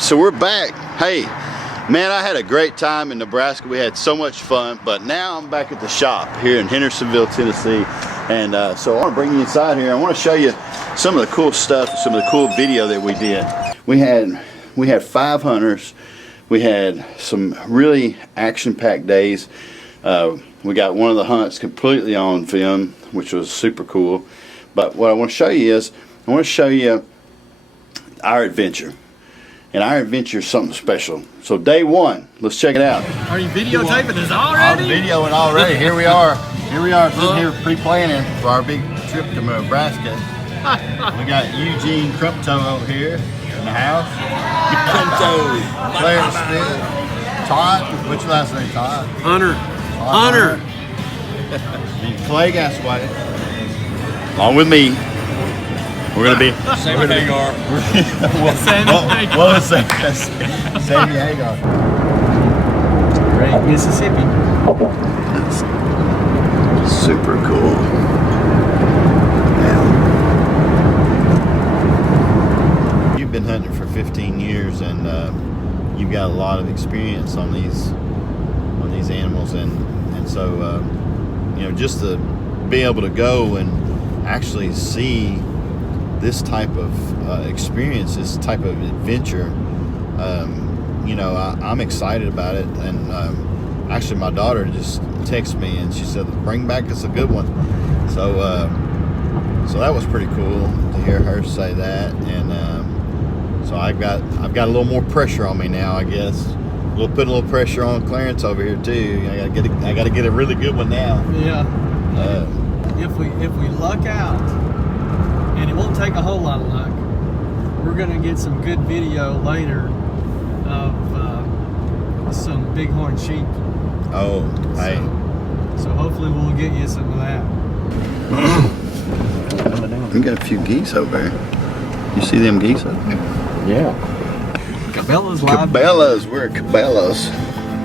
So we're back. Hey, man, I had a great time in Nebraska. We had so much fun, but now I'm back at the shop here in Hendersonville, Tennessee. And so I want to bring you inside here. I want to show you some of the cool stuff, some of the cool video that we did. We had 5 hunters. We had some really action-packed days. We got one of the hunts completely on film, which was super cool. But what I want to show you is, I want to show you our adventure. And our adventure is something special. So day 1, let's check it out. Are you videotaping this already? I'm videoing already. Here we are. Here we are sitting here pre-planning for our big trip to Nebraska. We got Eugene Crumpto over here in the house. Crumpto. Clarence Smith. Todd. What's your last name, Todd? Hunter. Hunter. And Clay Gasway. Along with me. We're gonna be Sammy Hagar. What was that? Sammy Hagar. Great Mississippi. That's super cool. Yeah. You've been hunting for 15 years, and you've got a lot of experience on these animals, and so you know, just to be able to go and actually see this type of experience, this type of adventure, you know, I'm excited about it. And actually my daughter just texted me and she said, bring back us a good one. So so that was pretty cool to hear her say that. And so I've got a little more pressure on me now, I guess. We'll put a little pressure on Clarence over here too. I gotta get a really good one now. Yeah. If we luck out, and it won't take a whole lot of luck, we're gonna get some good video later of some bighorn sheep. Oh, hey. So hopefully we'll get you some of that. We got a few geese over there. You see them geese over there? Yeah. Cabela's live. Cabela's, we're at Cabela's.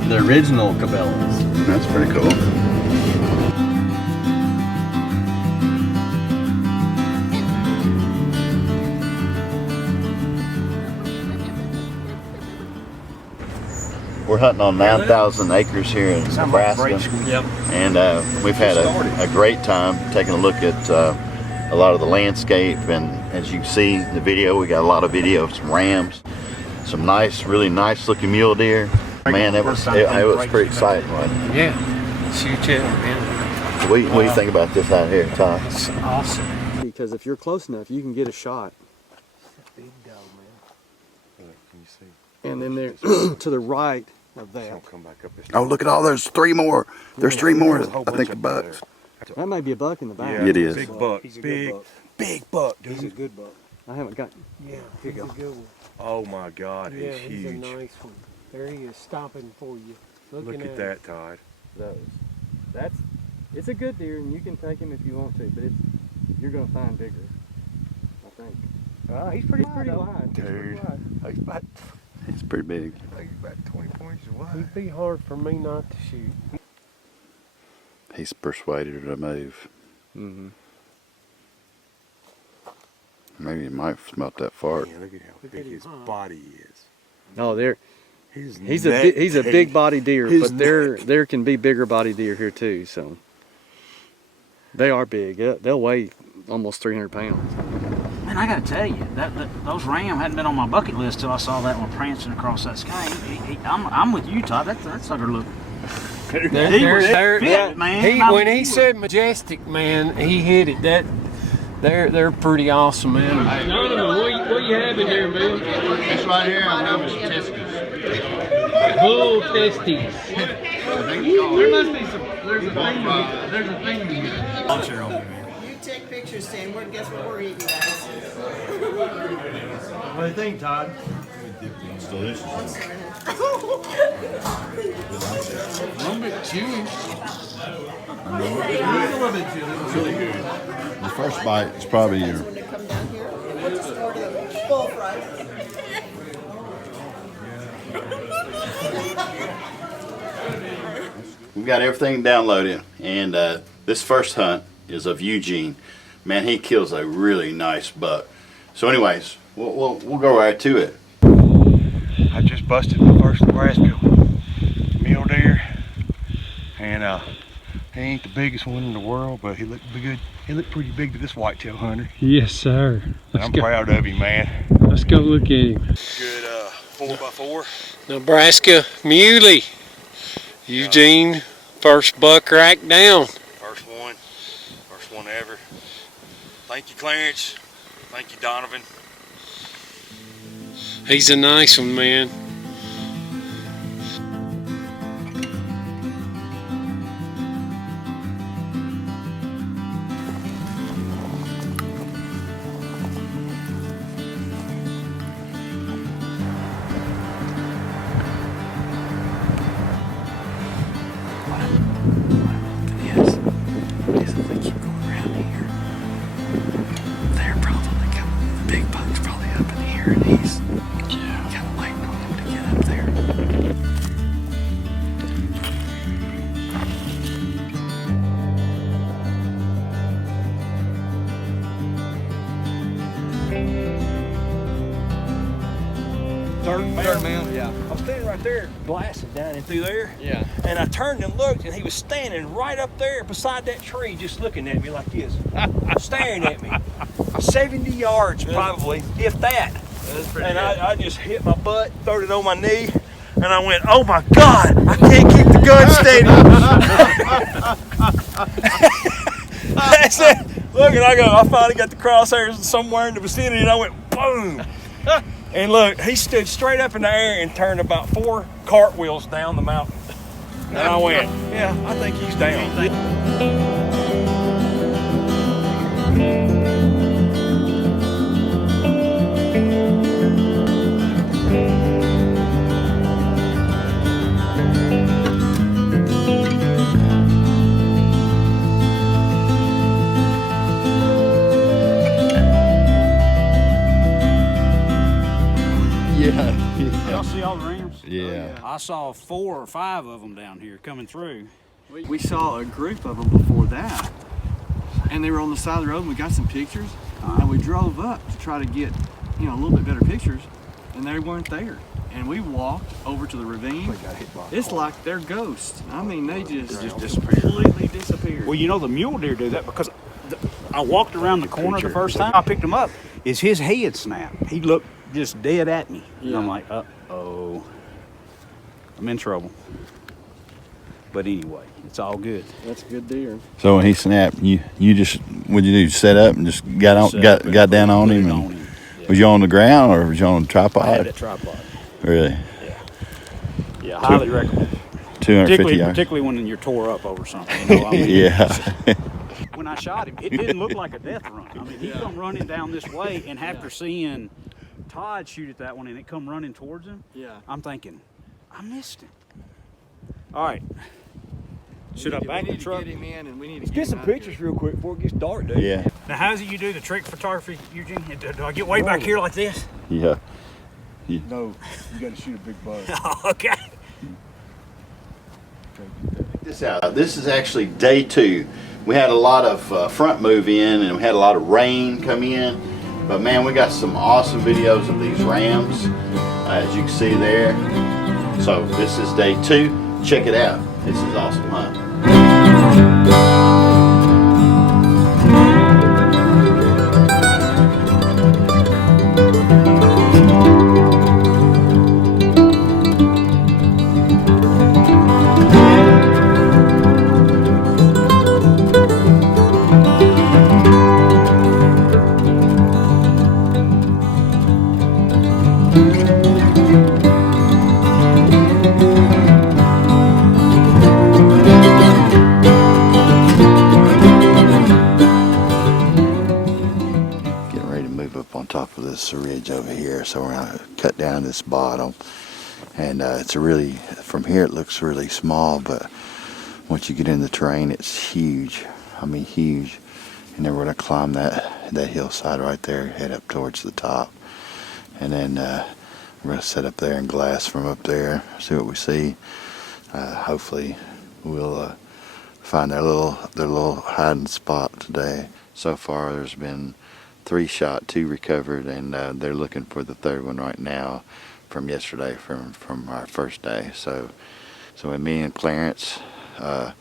The original Cabela's. That's pretty cool. We're hunting on 9,000 acres here in Nebraska, Yep. and we've had a great time taking a look at a lot of the landscape. And as you see in the video, we got a lot of video of some rams, some nice, really nice looking mule deer. Man, it was pretty exciting, wasn't it? Yeah. Shoot it, man. What do you think about this out here, Todd? It's awesome. Because if you're close enough, you can get a shot. Big dog, man. Can you see? And then there, to the right of that. Come back up this Oh, look at all, there's 3 more. There's 3 more, I think, the bucks. That may be a buck in the back. Yeah, It is. Big buck. He's a good buck. Big buck, dude. He's a good buck. I haven't got. Yeah, Here you he's go. a good one. Oh my God, Yeah, he's he's a huge. nice one. There he is, stopping for you. Look Looking at that, Todd. It's a good deer, and you can take him if you want to, but you're gonna find bigger, I think. He's pretty Pretty wide. wide. Dude, It's pretty big. he's about 20 points wide. He'd be hard for me not to shoot. He's persuaded her to move. Mm-hmm. Maybe he might smelt that fart. Man, look at how Look big at him, his huh? body is. No, His he's neck a big body deer, His but there can be bigger body deer here too. So they are big. They'll weigh almost 300 pounds. Man, I gotta tell you, those ram hadn't been on my bucket list till I saw that one prancing across that sky. I'm with you, Todd. That sucker looked. He was fit, man. When he said majestic, man, he hit it. They're pretty awesome, man. What you having here, man? This right here, I know it's testicles. Bull testes. There must be some. There's a thing. You take pictures, Sam. Guess what we're eating, guys? What do you think, Todd? It's delicious. A little bit chewy. A little bit chilly. It's really good. The first bite is probably your. When they come down here, and we'll just order them full fries. We've got everything downloaded, and this first hunt is of Eugene. Man, he kills a really nice buck. So anyways, we'll go right to it. I just busted my first Nebraska mule deer, and he ain't the biggest one in the world, but he looked good. He looked pretty big to this whitetail hunter. Yes, sir. I'm proud of him, man. Let's go look at him. Good 4x4. Nebraska muley. Eugene, first buck rack down. First one ever. Thank you, Clarence. Thank you, Donovan. He's a nice one, man. Third man, yeah. I was standing right there, blasting down in through there. Yeah. And I turned and looked, and he was standing right up there beside that tree, just looking at me like this, staring at me. 70 yards, probably, if that. And I just hit my butt, throwed it on my knee, and I went, "Oh my God, I can't keep the gun steady." I said, look, and I finally got the crosshairs somewhere in the vicinity, and I went, boom. And look, he stood straight up in the air and turned about 4 cartwheels down the mountain. And I went, yeah, I think he's down. Y'all see all the rams? Yeah. I saw 4 or 5 of them down here coming through. We saw a group of them before that, and they were on the side of the road, and we got some pictures, and we drove up to try to get, a little bit better pictures, and they weren't there. And we walked over to the ravine. It's like they're ghosts. I mean, they just disappeared. Completely disappeared. Well, the mule deer do that because I walked around the corner the first time I picked him up. Is his head snapped? He looked just dead at me. And I'm like, uh-oh, I'm in trouble. But anyway, it's all good. That's a good deer. So when he snapped, you just what'd you do? Set up and just got down on him? And was you on the ground or was you on a tripod? I had that tripod. Really? Yeah, highly recommend. 250 yards. Particularly when you're tore up over something. Yeah. When I shot him, it didn't look like a death run. I mean, he come running down this way, and after seeing Todd shoot at that one and it come running towards him, I'm thinking, I missed him. All right. Should I back the truck? Get him in, and we need to Let's get some pictures real quick before it gets dark, dude. Yeah. Now, how is it you do the trick photography, Eugene? Do I get way back here like this? Yeah. No, you got to shoot a big bug. Okay. Check this out. This is actually day 2. We had a lot of front move in and we had a lot of rain come in. But man, we got some awesome videos of these rams, as you can see there. So this is day 2. Check it out. This is awesome hunt. Ridge over here, so we're gonna cut down this bottom, and it's really, from here it looks really small, but once you get in the terrain it's huge. I mean huge. And then we're gonna climb that hillside right there, head up towards the top, and then we're gonna set up there and glass from up there, see what we see. Hopefully we'll find their little hiding spot today. So far there's been 3 shot, 2 recovered, and they're looking for the 3rd one right now from yesterday, from our first day. So with me and Clarence, like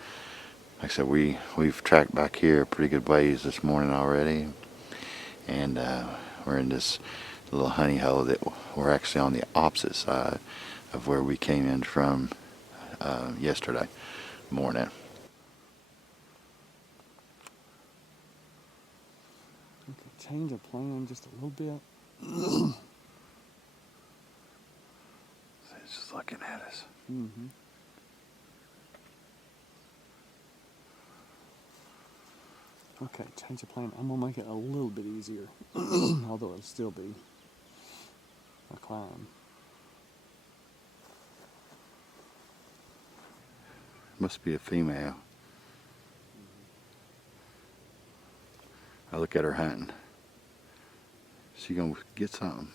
I said, we've tracked back here a pretty good ways this morning already, and we're in this little honey hole that we're actually on the opposite side of where we came in from yesterday morning. Okay, change of plan just a little bit. It's just looking at us. Mm-hmm. Okay, change of plan. I'm gonna make it a little bit easier, although it'll still be a climb. Must be a female. I look at her hunting. She gonna get something.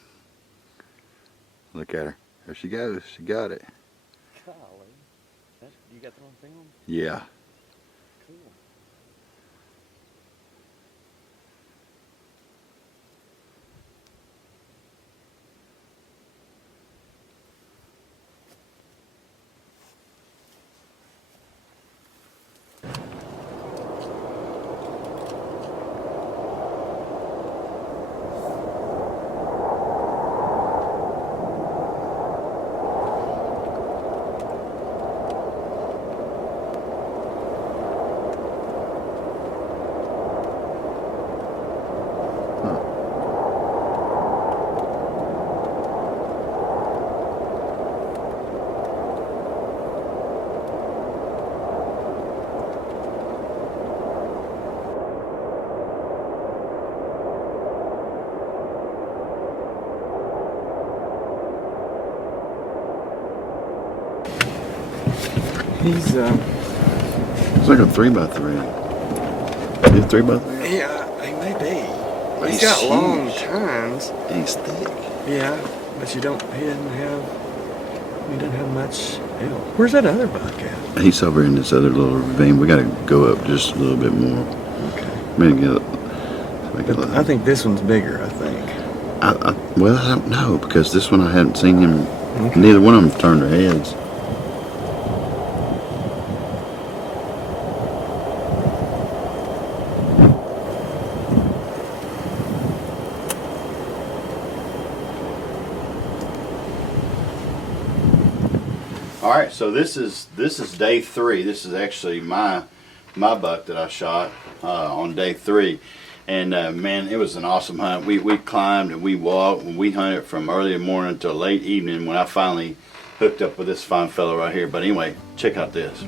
Look at her. There she goes. She got it. Golly. You got that on film? Yeah. Cool. He's It's like a 3x3. Is it 3x3? yeah, he may be. But He's got huge. long tines. And he's thick. Yeah, but he doesn't have much. Ew. Where's that other buck at? He's over in this other little ravine. We gotta go up just a little bit more. Okay. I I think this one's bigger, I think. Well, I don't know, because this one I hadn't seen him. Okay. Neither one of them turned their heads. All right, so this is day 3. This is actually my buck that I shot on day 3, and man, it was an awesome hunt. We climbed and we walked and we hunted from early morning till late evening when I finally hooked up with this fine fellow right here. But anyway, check out this.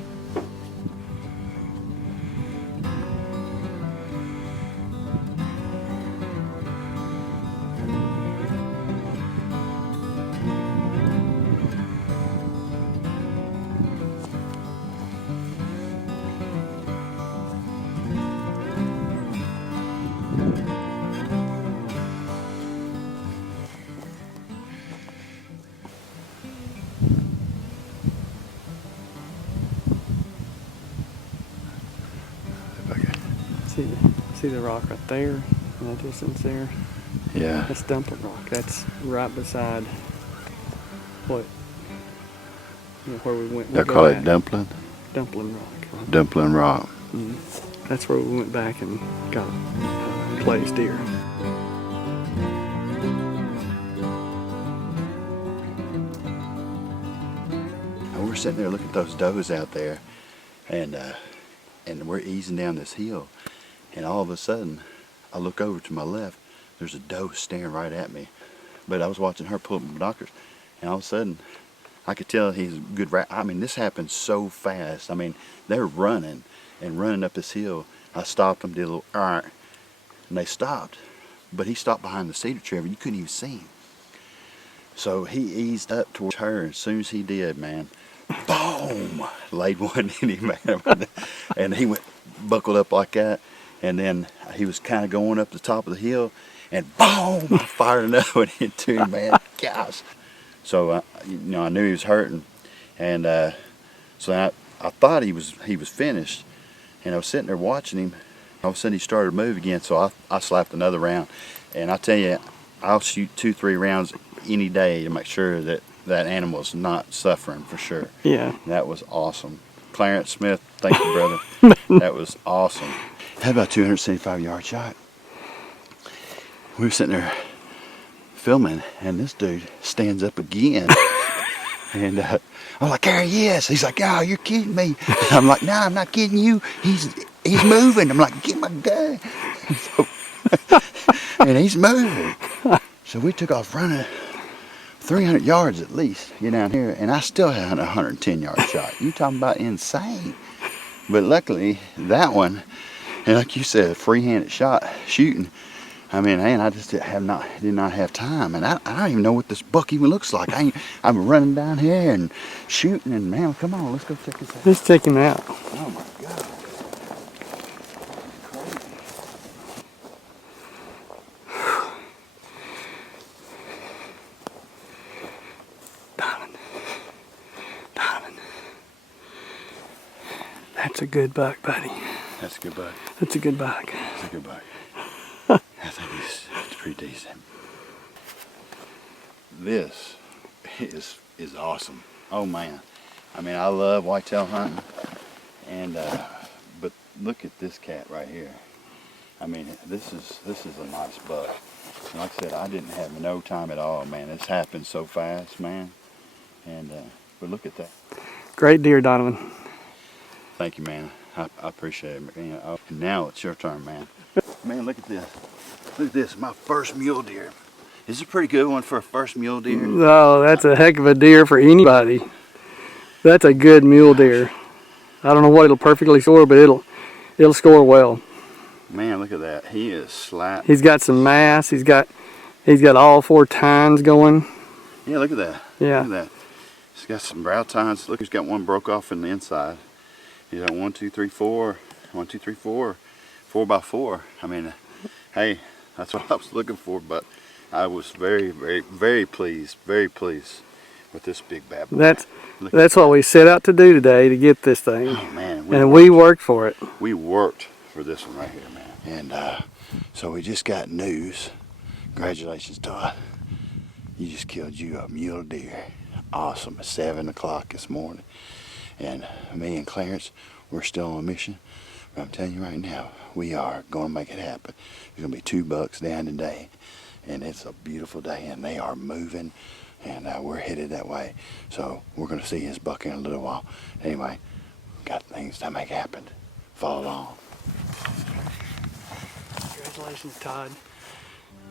See the rock right there in that distance there? Yeah. That's Dumpling Rock. That's right beside where we went. They'll call it Dumpling? Dumpling Rock. Dumpling Rock. Mm-hmm. That's where we went back and got Clay's deer. And we're sitting there looking at those does out there, and we're easing down this hill, and all of a sudden I look over to my left. There's a doe staring right at me, but I was watching her pull up my binoculars, and all of a sudden I could tell he's a good rat. I mean, this happened so fast. I mean, they're running and running up this hill. I stopped them, did a little and they stopped, but he stopped behind the cedar tree and you couldn't even see him. So he eased up towards her, and as soon as he did, man, boom, laid one in him, man. And he went buckled up like that, and then he was kind of going up the top of the hill, and boom, I fired another one into him, man. Gosh. So I knew he was hurting, and so I thought he was finished, and I was sitting there watching him. All of a sudden he started to move again, so I slapped another round. And I tell you, I'll shoot 2-3 rounds any day to make sure that that animal's not suffering for sure. Yeah. That was awesome. Clarence Smith, thank you, brother. That was awesome. Had about 275-yard shot. We were sitting there filming, and this dude stands up again. And I'm like, there he is. He's like, oh, you're kidding me. And I'm like, no, I'm not kidding you. He's moving. I'm like, get my gun. And he's moving. So we took off running 300 yards at least, down here, and I still had a 110-yard shot. You talking about insane. But luckily, that one, and like you said, a free-handed shot, shooting, I mean, man, I just did not have time, and I don't even know what this buck even looks like. I'm running down here and shooting, and man, come on, let's go check this out. Let's check him out. Oh my God. Donovan. That's a good buck, buddy. That's a good buck. That's a good buck. That's a good buck. I think it's pretty decent. This is awesome. Oh man. I mean, I love whitetail hunting, and but look at this cat right here. I mean, this is a nice buck. And like I said, I didn't have no time at all, man. This happened so fast, man. And but look at that. Great deer, Donovan. Thank you, man. I appreciate it. And now it's your turn, man. Man, look at this. Look at this, my first mule deer. This is a pretty good one for a first mule deer. Oh, that's a heck of a deer for anybody. That's a good mule deer. I don't know what it'll perfectly score, but it'll score well. Man, look at that. He is slapped. He's got some mass. He's got all 4 tines going. Yeah, look at that. Yeah. Look at that. He's got some brow tines. Look, he's got one broke off in the inside. He's got 1, 2, 3, 4. 1, 2, 3, 4. 4x4. I mean, hey, that's what I was looking for, but I was very, very, very pleased with this big bad boy. That's what we set out to do today, to get this thing. Oh man, we worked for it. We worked for this one right here, man. And so we just got news. Congratulations, Todd. You just killed you a mule deer. Awesome. At 7 o'clock this morning. And me and Clarence, we're still on a mission. But I'm telling you right now, we are going to make it happen. There's going to be 2 bucks down today. And it's a beautiful day, and they are moving. And we're headed that way. So we're going to see his buck in a little while. Anyway, got things to make happen. Follow along. Congratulations, Todd.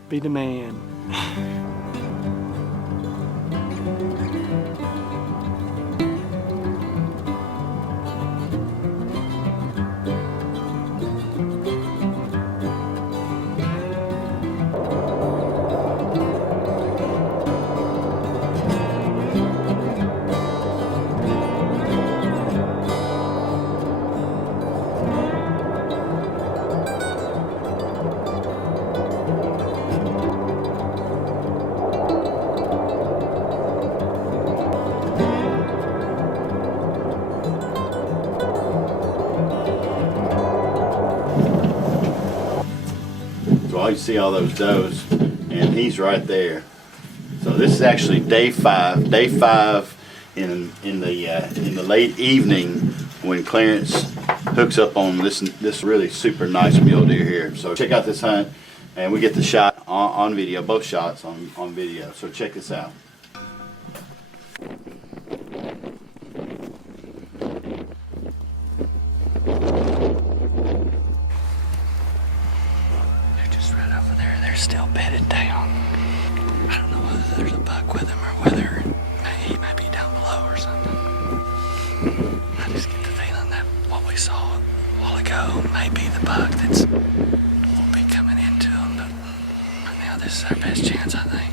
Be the man. You see all those does, and he's right there. So this is actually day 5. Day 5 in the late evening when Clarence hooks up on this really super nice mule deer here. So check out this hunt, and we get the shot on video, both shots on video. So check this out. Still bedded down. I don't know whether there's a buck with him or whether he might be down below or something. I just get the feeling that what we saw a while ago may be the buck that's will be coming into him, but right now this is our best chance, I think.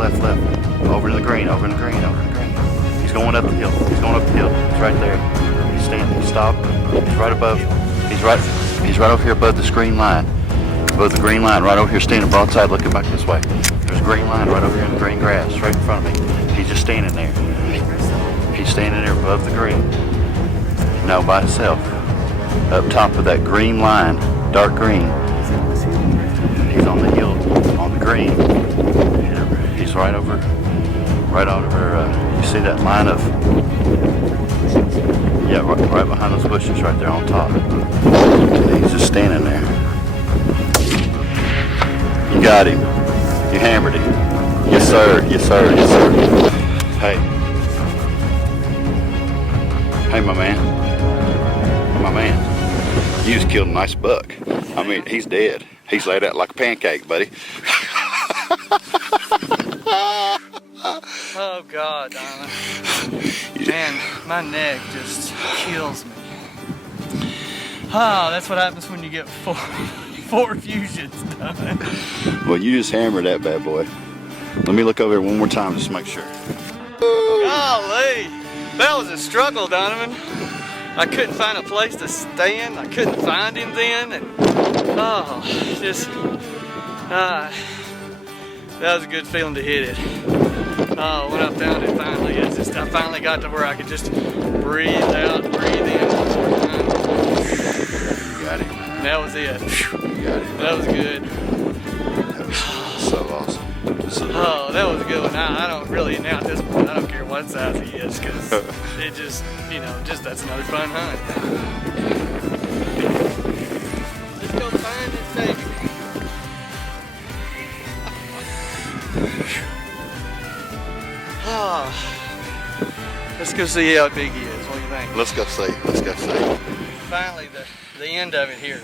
left. Over in the green. He's going up the hill. He's right there. He's standing. He stopped. He's right above. He's right over here above the green line. Above the green line, right over here, standing broadside, looking back this way. There's a green line right over here in the green grass, right in front of me. He's just standing there. He's standing there above the green. No, by himself. Up top of that green line, dark green. He's on the hill, on the green. He's right over, you see that line of, yeah, right behind those bushes right there on top. He's just standing there. You got him. You hammered him. Yes, sir. Yes, sir. Yes, sir. Hey, my man. You just killed a nice buck. I mean, he's dead. He's laid out like a pancake, buddy. Oh God, Donovan. Man, my neck just kills me. Oh, that's what happens when you get four fusions done. Well, you just hammered that bad boy. Let me look over here one more time just to make sure. Golly, that was a struggle, Donovan. I couldn't find a place to stand. I couldn't find him then, and that was a good feeling to hit it. Oh, when I found it finally, I finally got to where I could just breathe out, breathe in one more time. You got it. And that was it. You got it. That was good. That was so awesome. Oh, that was a good one. I don't really, now at this point, I don't care what size he is, because it just, that's another fun hunt. Let's go find this baby. Let's go see how big he is. What do you think? Let's go see. Let's go see. Finally, the end of it here.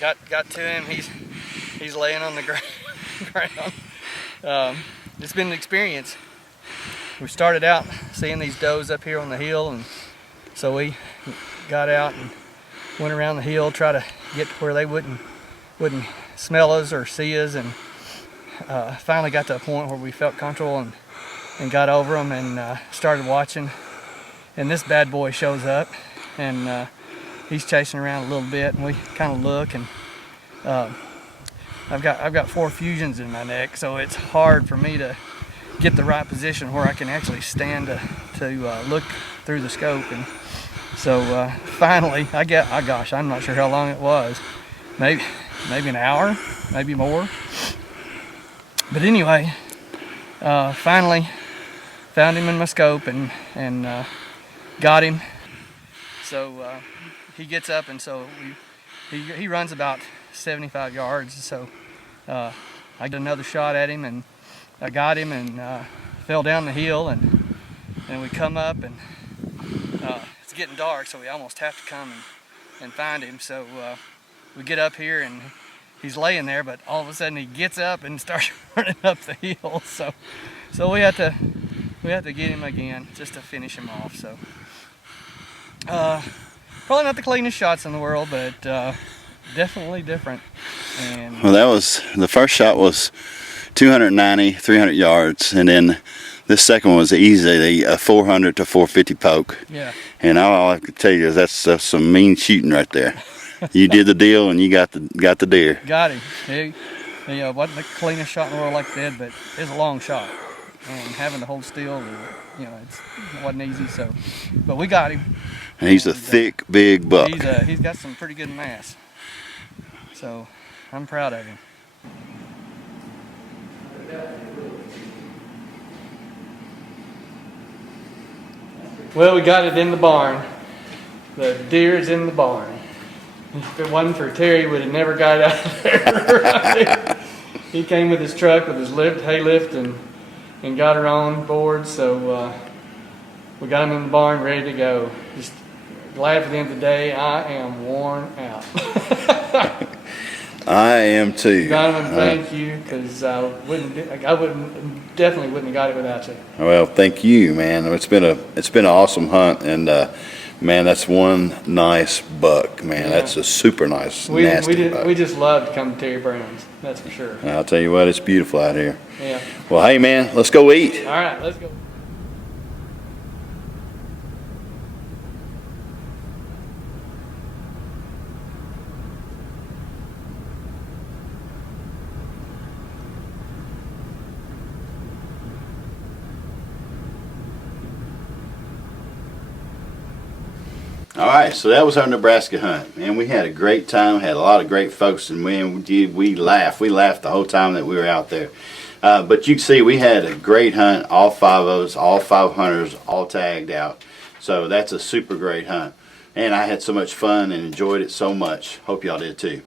Got to him. He's laying on the ground. It's been an experience. We started out seeing these does up here on the hill, and so we got out and went around the hill, try to get to where they wouldn't smell us or see us, and finally got to a point where we felt comfortable and got over them and started watching. And this bad boy shows up, and he's chasing around a little bit, and we kind of look, and I've got 4 fusions in my neck, so it's hard for me to get the right position where I can actually stand to look through the scope. And so finally, gosh, I'm not sure how long it was, maybe an hour, maybe more. But anyway, finally found him in my scope and got him. So he gets up, and so he runs about 75 yards. So I got another shot at him, and I got him, and fell down the hill, and we come up, and it's getting dark, so we almost have to come and find him. So we get up here, and he's laying there, but all of a sudden he gets up and starts running up the hill. So we have to get him again just to finish him off. So probably not the cleanest shots in the world, but definitely different. And Well, that was, the first shot was 290, 300 yards, and then this second one was easy, a 400 to 450 poke. yeah, And all I can tell you is that's some mean shooting right there. You did the deal, and you got the deer. got him. He wasn't the cleanest shot in the world like that, but it's a long shot, and having to hold still, it wasn't easy. So, but we got him. And he's a thick, big buck. He's got some pretty good mass. So I'm proud of him. Well, we got it in the barn. The deer is in the barn. If it wasn't for Terry, we would have never got out of there. He came with his truck with his hay lift and got her on board. So we got him in the barn ready to go. Just glad for the end of the day. I am worn out. I am too. Donovan, thank you, because I definitely wouldn't have got it without you. Well, thank you, man. It's been an awesome hunt, and man, that's one nice buck, man. Yeah. That's a super nice, nasty buck. We just love to come to Terry Brown's, that's for sure. I'll tell you what, it's beautiful out here. Yeah. Well, hey, man, let's go eat. All right, let's go. All right, so that was our Nebraska hunt. Man, we had a great time, had a lot of great folks, and we laughed. We laughed the whole time that we were out there. But you can see we had a great hunt, all 5 of us, all 5 hunters, all tagged out. So that's a super great hunt. And I had so much fun and enjoyed it so much. Hope y'all did too.